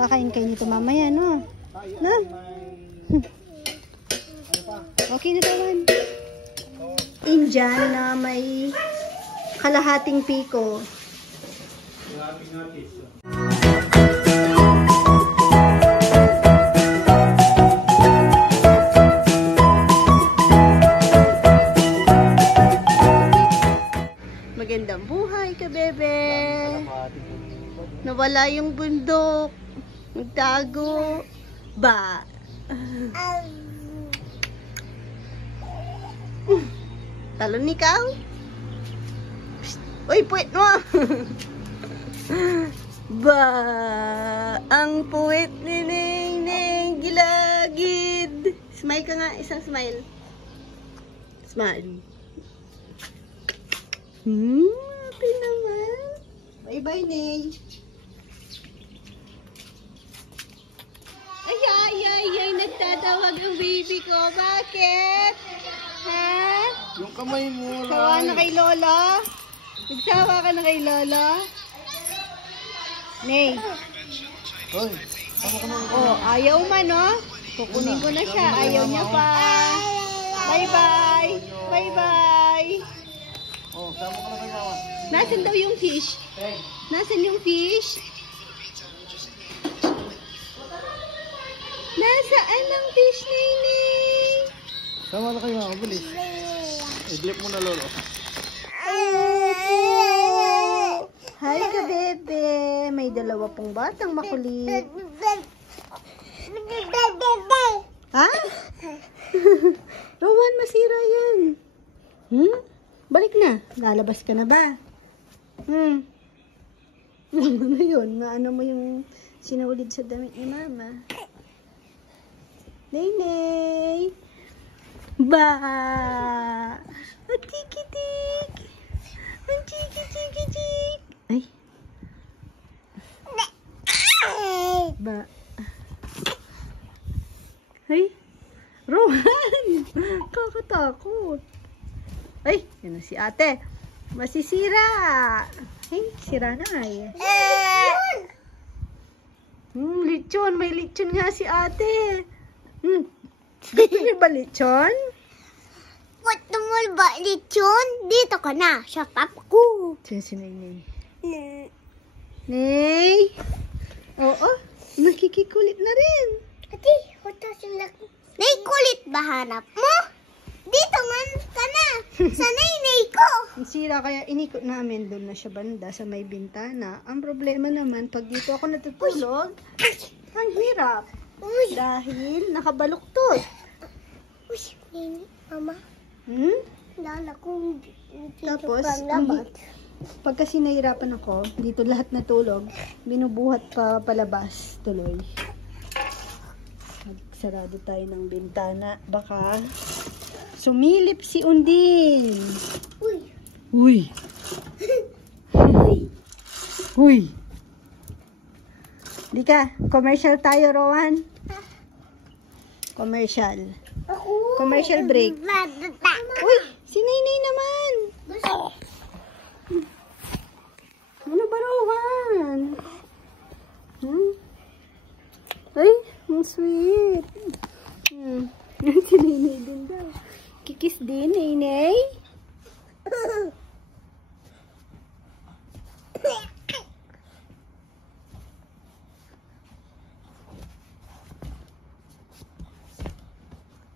Kakain kayo nito mamaya, no? No? Okay na taman. Indian na may kalahating piko. Magandang buhay ka, bebe. Nawala yung bundok. Nagtago. Ba? Talon ikaw? Uy, puwet mo! Ba? Ang puwet ni Neng Gilagid. Smile ka nga. Isang smile. Smile. Happy naman. Bye-bye, Neng. Ay, nagtatawag ang baby ko. Bakit? Ha? Yung kamay mo. Sawa na kay Lola? Nagsawa ka na kay Lola? Ney. Hoy, tama ka naman. Oh, ayaw man, no? Kukunin ko na siya. Ayaw niya pa. Bye-bye. Bye-bye. Oh, tama ka na kay mama. Nasaan daw yung fish? Nasaan yung fish? Nasaan ang fish, Nene? Tama na kay mama, bilis. I-flip mo na, lolo. Hi ka, bebe. May dalawa pong batang makulit. Ha? Rowan, masira yan. Balik na. Lalabas ka na ba? Ano yun? Ano mo yung sinulid sa damit ni mama? Ney-ney! Ba! Ang tiki-tik! Ang tiki-tiki-tik! Ay! Ba! Ay! Rohan! Kakatakot! Ay! Yan na si ate! Masisira! Ay! Sira na ay! Lechon! May lechon nga si ate! Gusto niyo ba lechon? Gusto mo ba lechon? Dito ka na, sa papa ko. Si Ney. Ney? Oo, nakikikulit na rin. Ate, huto sila. Nay, kulit ba hanap mo? Dito man ka na, sa nainay ko. Ang sira kaya inikot namin doon na siya banda sa may bintana. Ang problema naman, pag dito ako natutulog, ang hirap. Dahil nakabaluktot. Uy, mama. Lala kong Tapos, pag kasi nahirapan ako, dito lahat natulog, binubuhat pa palabas tuloy. Magsarado tayo ng bintana. Baka sumilip si Undin. Uy. Uy. Uy. Di ka, commercial tayo, Rowan. Commercial. Commercial break. Uy, si Ney naman. Ano ba, Rowan? Ay, ang sweet. Si Ney din daw. Kikis din, Ney.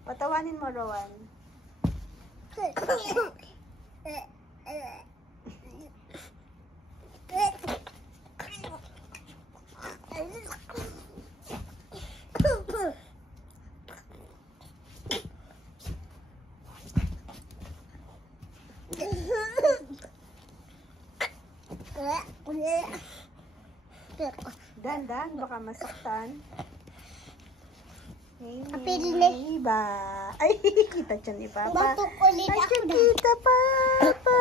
Patawanin mo, Rowan. Dan, baka masaktan. Apil ba? Ay, kita dyan ni Papa. Batok ulit Ay, ako na. kita, Papa.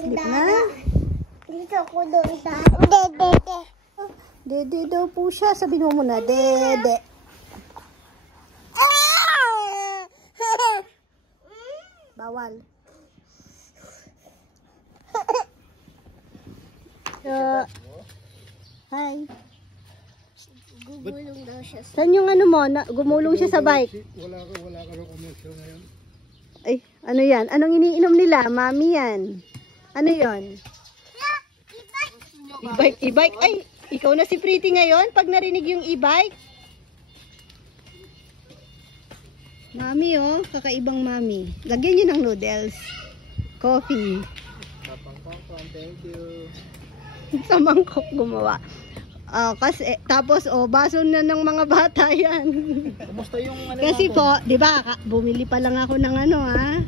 Sleep na. Dito ako doon sa... Dede daw po siya. Sabihin mo muna, Dede. Bawal. Hi. Gugulong daw siya. Saan yung ano mo? Gumulong siya sa bike. Wala ka rin commercial ngayon. Ay, ano yan? Anong iniinom nila? Mami yan. Ano yon? E-bike. Ay, ikaw na si Pretty ngayon pag narinig yung e-bike. Mami oh, kakaibang mami. Lagyan niyo ng noodles. Coffee. Thank you. Sa mangkok gumawa. Kasi tapos baso na ng mga bata yan. Kumusta yung ano Kasi natin? po, 'di ba? Bumili pa lang ako ng ano ha.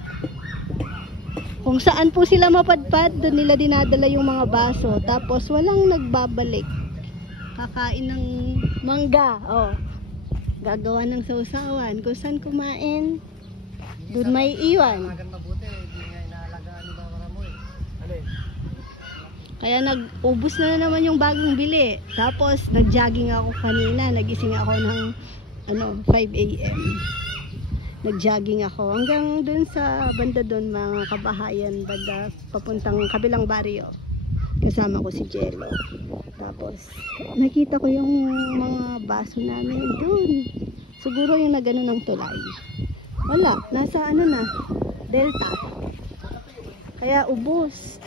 Kung saan po sila mapadpad, doon nila dinadala yung mga baso. Tapos walang nagbabalik. Kakain ng mangga. Oh. Gagawa ng sausawan. Kung saan kumain, doon may iwan. Mabuti, hindi nga inaalagaan ni Mama mo eh. Ano eh? Kaya nag-ubos na naman yung bagong bili. Tapos nag-jogging ako kanina. Nagising ako ng 5 AM. Nag-jogging ako hanggang dun sa banda dun, mga kabahayan, banda papuntang kabilang baryo. Kasama ko si Jello. Tapos nakita ko yung mga baso namin dun. Siguro yung nagano ng tulay. Wala, nasa Delta. Kaya ubos.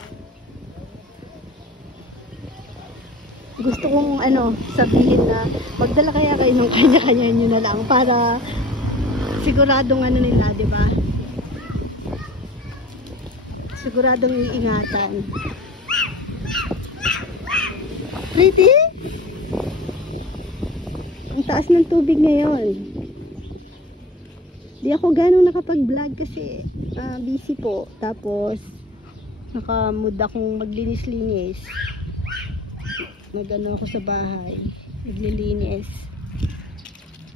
Gusto kong sabihin na magdala kaya kayo ng kanya-kanya nyo na lang para siguradong nila, di ba? Siguradong iingatan. Pretty? Ang taas ng tubig ngayon. Di ako ganong nakapag-vlog kasi busy po. Tapos naka-mood akong maglinis-linis. Nag-ano ako sa bahay. Naglilinis.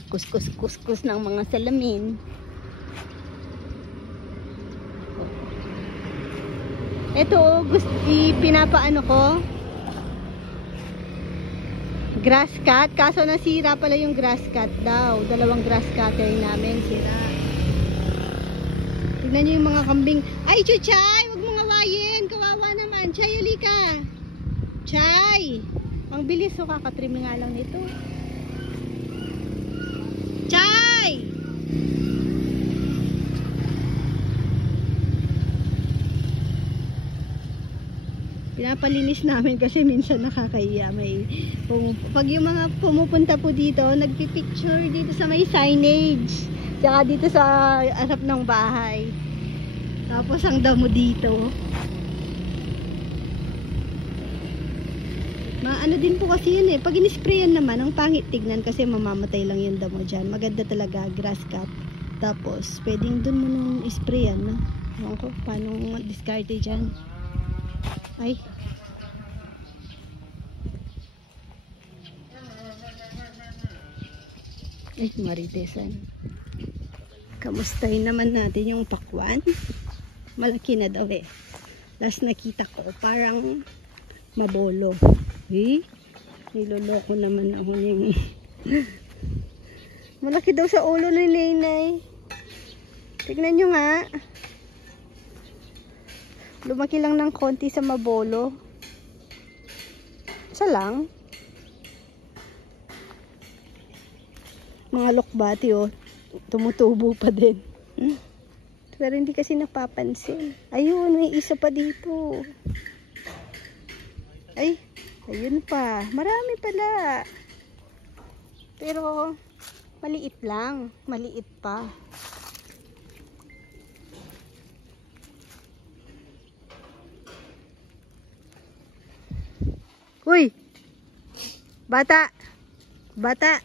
Kuskus ng mga salamin. Ito, pinapaano ko. Grass cut. Kaso nasira pala yung grass cut daw. 2 grass cutter namin sira. Tignan nyo yung mga kambing. Ay, Chuchay! Huwag mong awayin. Kawawa naman. Chay, halika. Chay! Ang bilis. So, kakatrim nga lang nito. Chay! Pinapalinis namin kasi minsan nakakahiya. Pag yung mga pumupunta po dito, nagpipicture dito sa may signage. Tsaka dito sa harap ng bahay. Tapos ang damo dito. Ano din po kasi yun eh. Pag in-sprayan naman, ang pangit tignan kasi mamamatay lang yung damo dyan. Maganda talaga, grass cut. Tapos, pwedeng dun mo nung isprayan, no? Ewan ko, paano discarte dyan. Ay. Ay, maritesan. Kamustahin naman natin yung pakwan. Malaki na daw eh. Last nakita ko, parang mabolo. Eh, niloloko naman ako niyang malaki daw sa ulo ni Lainay. Tignan nyo nga. Lumaki lang ng konti sa mabolo. Isa lang. Mga lokbati oh. Tumutubo pa din. Pero hindi kasi napapansin. Ayun, may isa pa dito. Ay, ayun pa. Marami pala. Pero maliit lang. Maliit pa. Uy! Bata! Bata!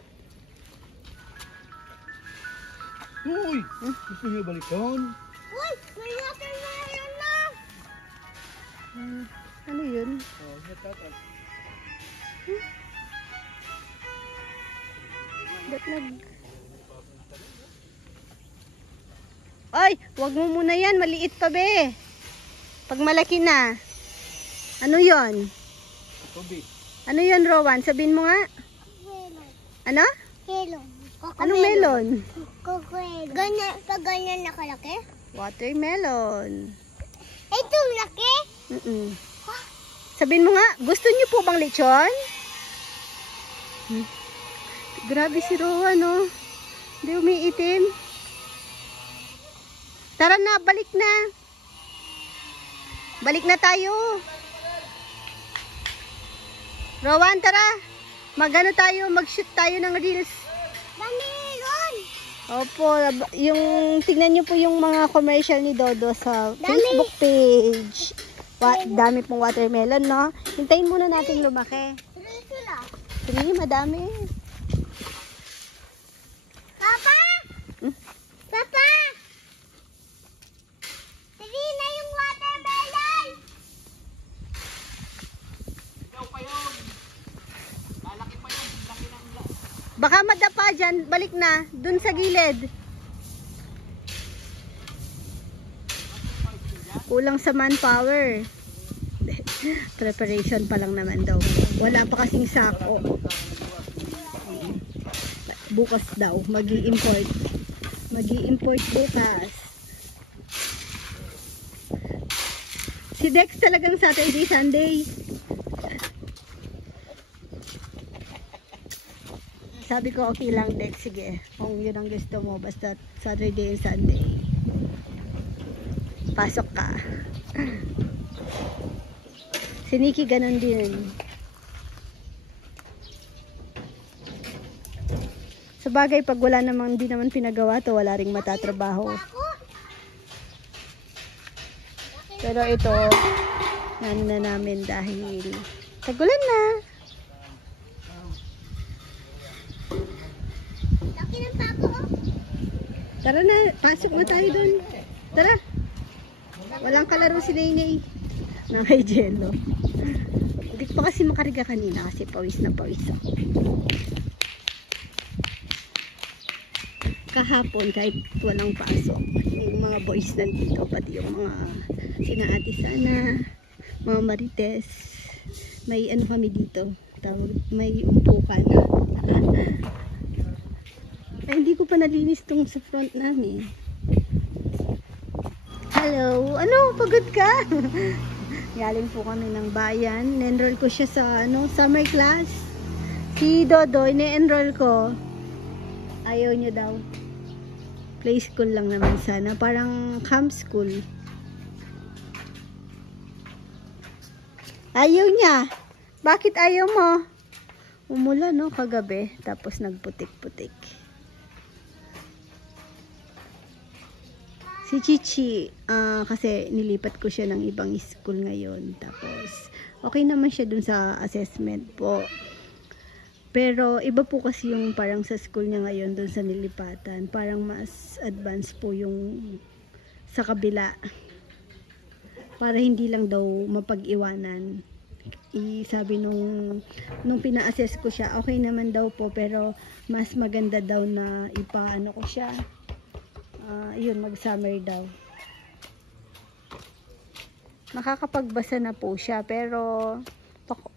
Uy! Gusto niyo balikan? Uy! May watermelon na! Ano yun? Oh, natatag. Ba't Ay! Wag mo muna yan. Maliit pa be. Pag malaki na. Ano yon? Tubig. Ano yon, Rowan? Sabihin mo nga. Melon. Ano? Melon. Anong melon? Cocomelon. Ganyan, pag ganyan nakalaki? Watermelon. Itong laki? Sabihin mo nga, gusto niyo po bang lechon? Grabe si Rowan, no? Hindi umiitim. Tara na, balik na. Balik na tayo. Rowan, tara. Mag-ano tayo, mag-shoot tayo ng reels. Dami ron. Opo, yung tignan niyo po yung mga commercial ni Dodo sa Dami. Facebook page. Dami pong watermelon, no? Hintayin muna natin lumaki. Tuloy sila. Sige, madami. Papa! Hmm? Papa! Tiri na yung watermelon! Baka madapa dyan, balik na, dun sa gilid. Kulang sa manpower. Preparation pa lang naman daw. Wala pa kasing sako. Bukas daw, mag-i-import. Mag-i-import bukas. Si Dex talagang Saturday, Sunday. Sabi ko, okay lang, Dex. Sige, kung yun ang gusto mo, basta Saturday and Sunday. Pasok ka. Si Nikki ganun din. Sa bagay, pag wala namang, hindi naman pinagawa to, wala ring matatrabaho. Pero ito, ano na namin dahil tagulan na. Laki ng pako, oh. Tara na, pasok na tayo dun. Tara. Walang kalaro si Nainay. Na kay Jello. Hindi ko pa kasi makariga kanina kasi pawis na pawis ako. Kahapon kahit walang pasok, yung mga boys nandito, pati yung mga sina Ate Sana, mga Marites, may ano kami dito, tawag, may umpukan. Ay, hindi ko pa nalinis tong sa front namin. Hello, ano, pagod ka? Galing po kami ng bayan, na-enroll ko siya sa ano, summer class. Si Dodo, ine-enroll ko, ayaw niyo daw. Play school lang naman sana. Parang camp school. Ayaw niya. Bakit ayaw mo? Umulan, no? Kagabi. Tapos nagputik-putik. Si Chichi, kasi nilipat ko siya ng ibang school ngayon. Tapos, okay naman siya dun sa assessment po. Pero iba po kasi yung parang sa school niya ngayon doon sa nilipatan. Parang mas advanced po yung sa kabila. Para hindi lang daw mapag-iwanan. Sabi nung pina-assess ko siya, okay naman daw po pero mas maganda daw na ipaano ko siya. Yun, mag-summer daw. Makakapagbasa na po siya pero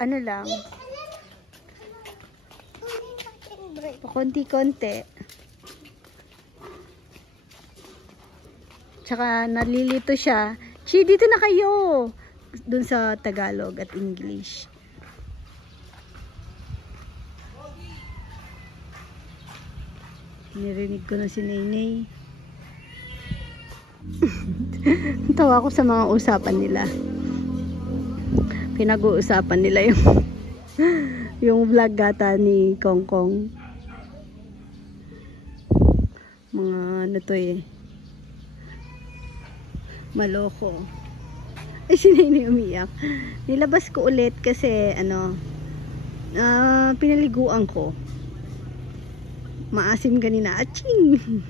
ano lang, konti-konti. Tsaka nalilito siya. Chi, dito na kayo. Dun sa Tagalog at English. Nirinig ko na si Nainay. Tawa ko sa mga usapan nila. Pinag-uusapan nila yung vlog gata ni Kongkong. Mga ano to eh. Maloko. Ay, sinay umiyak. Nilabas ko ulit kasi ano, pinaliguan ko. Maasim kanina. Aching!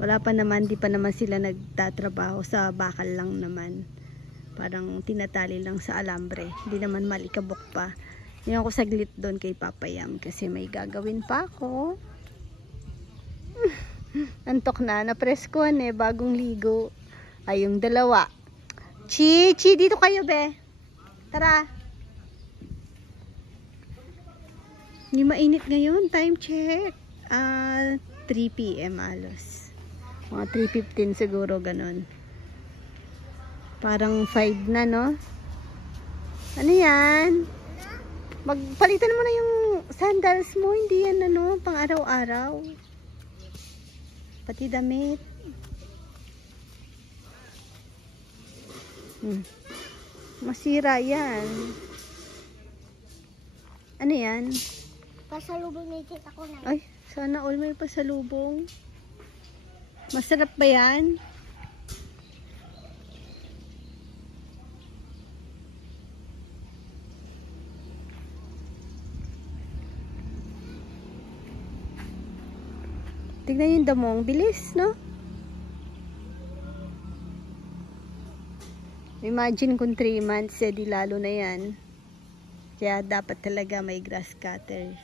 Wala pa naman, di pa naman sila nagtatrabaho, sa bakal lang naman. Parang tinatali lang sa alambre. Hindi naman malikabok pa. Ngayon ko saglit doon kay Papayam kasi may gagawin pa ako. Antok na, napreskuhan eh, bagong ligo. Ay, yung dalawa. Chi, dito kayo be. Tara. Hindi mainit ngayon, time check. 3 PM alos. Mga 3:15 siguro, ganun. Parang 5 na, no? Ano yan? Magpalitan mo na yung sandals mo, hindi yan ano, pang araw-araw. Pati damit. Masira yan. Ano yan? Pasalubong ni tita ko na. Ay, sana all may pasalubong. Masarap ba yan? Tignan yung damong. Bilis, no? Imagine kung 3 months, di lalo na yan. Kaya dapat talaga may grass cutter.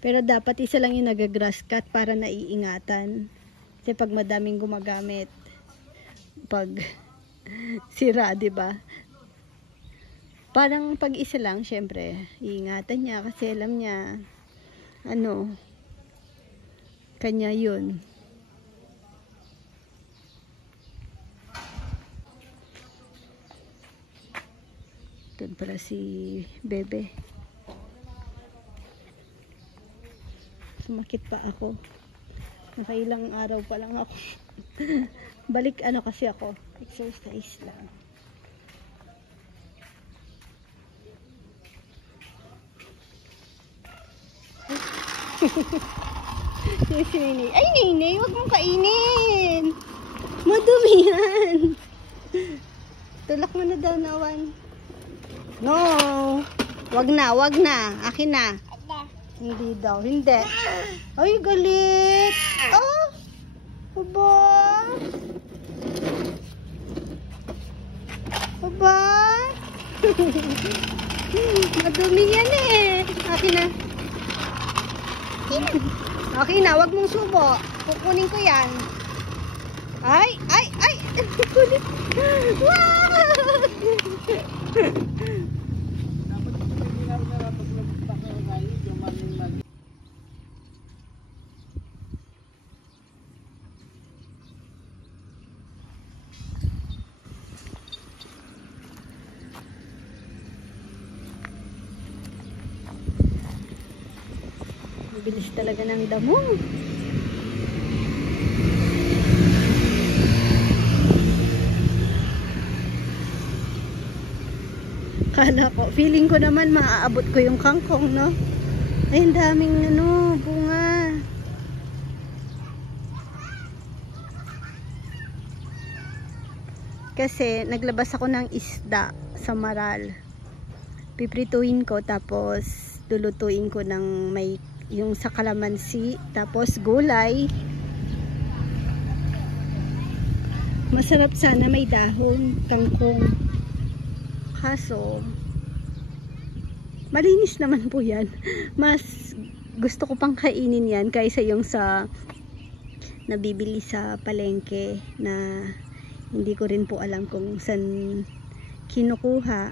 Pero dapat isa lang yung nag-grass cut para naiingatan. Kasi pag madaming gumagamit, pag sira, diba? Parang pag isa lang, syempre, iingatan niya kasi alam niya, ano, kanya yun. Doon pala si Bebe. Sumakit pa ako. Nakailang araw pa lang ako. Balik ano kasi ako. Exercise lang. Si Nene. Ay, Nene, huwag mong kainin. Madumi yan. Tulak mo na daw, Nawan. No. Wag na, wag na. Akin na. Hindi daw, hindi. Ay, galit. Oh. Aba. Aba. Madumi yan eh. Akin na. Okay na, wag mong subo. Kukunin ko yan. Ay, ay, ay. Kulit. Wow! Bilis talaga ng damo. Kala ko, feeling ko naman maaabot ko yung kangkong, no? Ay, ang daming ano, bunga. Kasi naglabas ako ng isda sa Maral. Piprituin ko tapos lulutuin ko ng may yung sa kalamansi, tapos gulay. Masarap sana may dahon, kangkong. Kaso, malinis naman po yan. Mas gusto ko pang kainin yan kaysa yung sa nabibili sa palengke na hindi ko rin po alam kung saan kinukuha.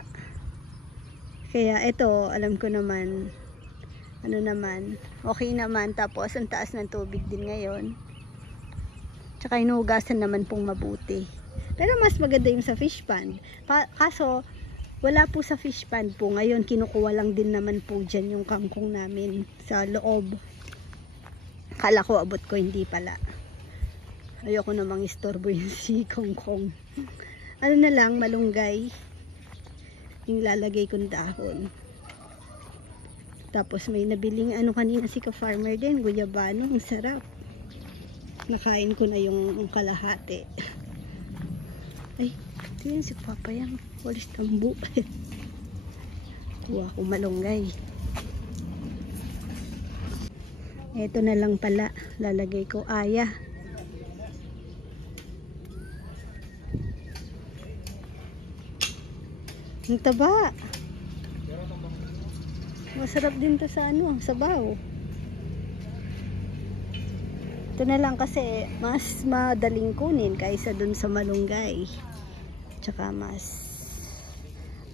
Kaya ito, alam ko naman, ano naman, okay naman. Tapos ang taas ng tubig din ngayon, tsaka inuhugasan naman pong mabuti. Pero mas maganda yung sa fish pond. Kaso wala po sa fish pond po ngayon, kinukuha lang din naman po dyan yung kangkong namin sa loob. Kala ko abot ko, hindi pala. Ayoko namang istorbo yung si kangkong. Ano na lang, malunggay yung lalagay kong dahon. Tapos may nabiling ano kanina si ka-farmer din, guyabano, ang sarap. Nakain ko na yung kalahati. Ay, ito yun si Papayang. Walis tambu. Kuha ko malunggay. Ito na lang pala. Lalagay ko aya. Ang taba. Masarap din to sa ano, sabaw. Ito na lang kasi mas madaling kunin kaysa dun sa malunggay. Tsaka mas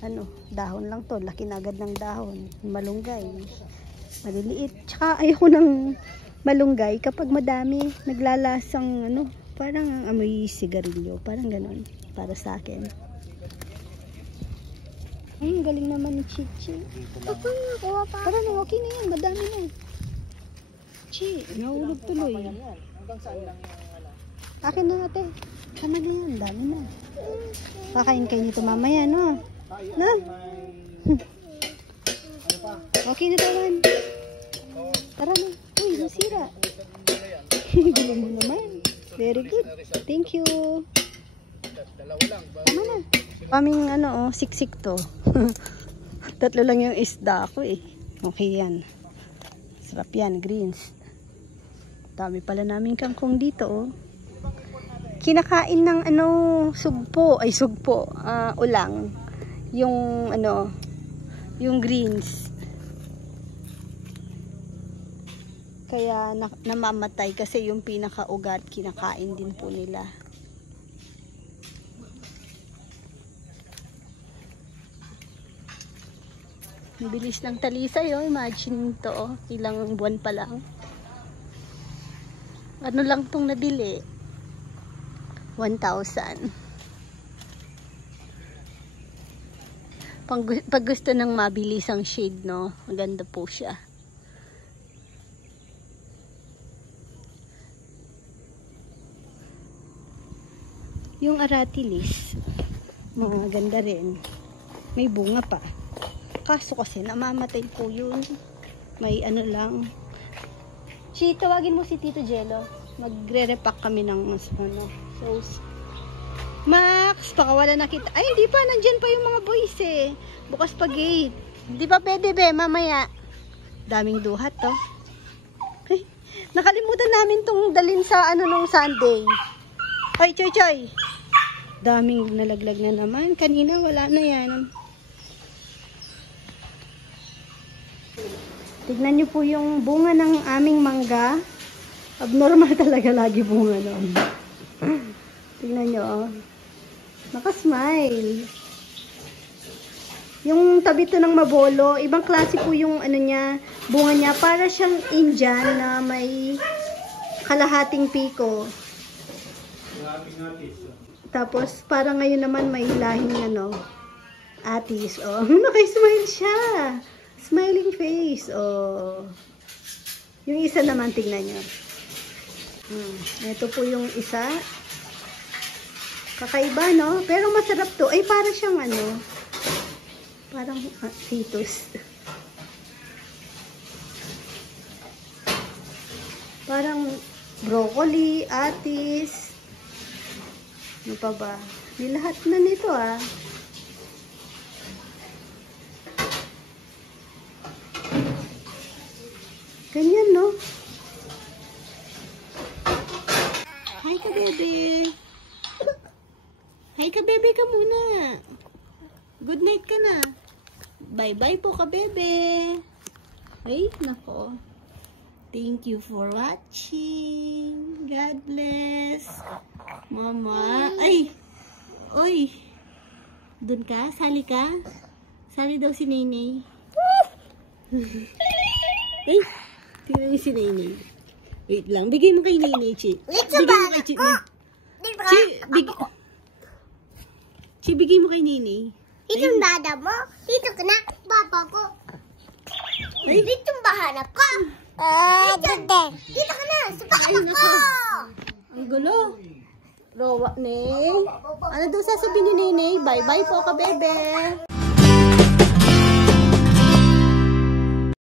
ano, dahon lang to, laki na agad ng dahon. Malunggay maliliit. Tsaka ayoko ng malunggay kapag madami, naglalasang ano, parang amoy sigarilyo, parang ganon para sa akin. Galing naman ni Chichi. Dito lang. Kuha pa. Tara na, okay na yan. Madami na. Chi, nahulog tuloy. Hanggang saan lang yung ano? Akin na ate. Tama na yan, dami na. Kakain kayo nito mamaya, no? Na? Ano pa? Okay na taman. Tara na. Uy, nasira. Galing mo naman. Very good. Thank you. Dalawa lang. Tama na. Kaming siksik to. Tatlo lang yung isda ko eh. Okay yan. Sarap yan, greens. Dami pala namin kangkong dito oh. Kinakain ng sugpo. Ay sugpo. Ulang. Yung yung greens. Kaya namamatay kasi yung pinakaugat kinakain din po nila. Ang bilis ng talisay oh. Imagine to oh. Ilang buwan pa lang. Ano lang tong nabili? 1,000. Pag gusto ng mabilisang shade, no? Maganda po siya. Yung aratilis, maganda rin. May bunga pa. Kaso kasi namamatay po yun. May lang. Tawagin mo si Tito Jello. Magre-repack kami ng sauce. Max, baka wala nakita. Ay, hindi pa. Nandyan pa yung mga boys eh. Bukas pa gate. Hindi pa pwede be, mamaya. Daming duhat to. Ay, nakalimutan namin tong dalin sa nung Sunday. Ay, choy choy. Daming nalaglag na naman. Kanina wala na yan. Tignan nyo po yung bunga ng aming mangga. Abnormal talaga lagi bunga nun. Tignan nyo, oh. Naka-smile. Yung tabi to ng mabolo, ibang klase po yung bunga niya. Para siyang Indian na may kalahating piko. Tapos, para ngayon naman may lahing atis. Oh, naka-smile siya. Smiling face. Oh. Yung isa naman, tignan nyo. Ito po yung isa. Kakaiba, no? Pero masarap to. Ay, para siyang parang fetus. Parang broccoli, atis. Ano pa ba? May lahat na nito, ah. Ganyan, no? Hi ka, bebe. Hi ka, bebe ka muna. Good night ka na. Bye-bye po ka, bebe. Ay, nako. Thank you for watching. God bless. Mama. Ay! Oy! Doon ka? Sali ka? Sali daw si Nenay. Ay! Tingnan niyo si Nenay. Wait lang. Bigay mo kay Nenay, Chi. Bigay mo kay Chi. Chi, bigay mo kay Nenay. Itong dada mo. Dito ka na. Papa ko. Ay! Ditong bahanap ko. Dito ka na. Sa bahanap ko. Ang gulo. Rowa, Ney. Ano daw sasabihin ni Nenay? Bye-bye po ka, bebe.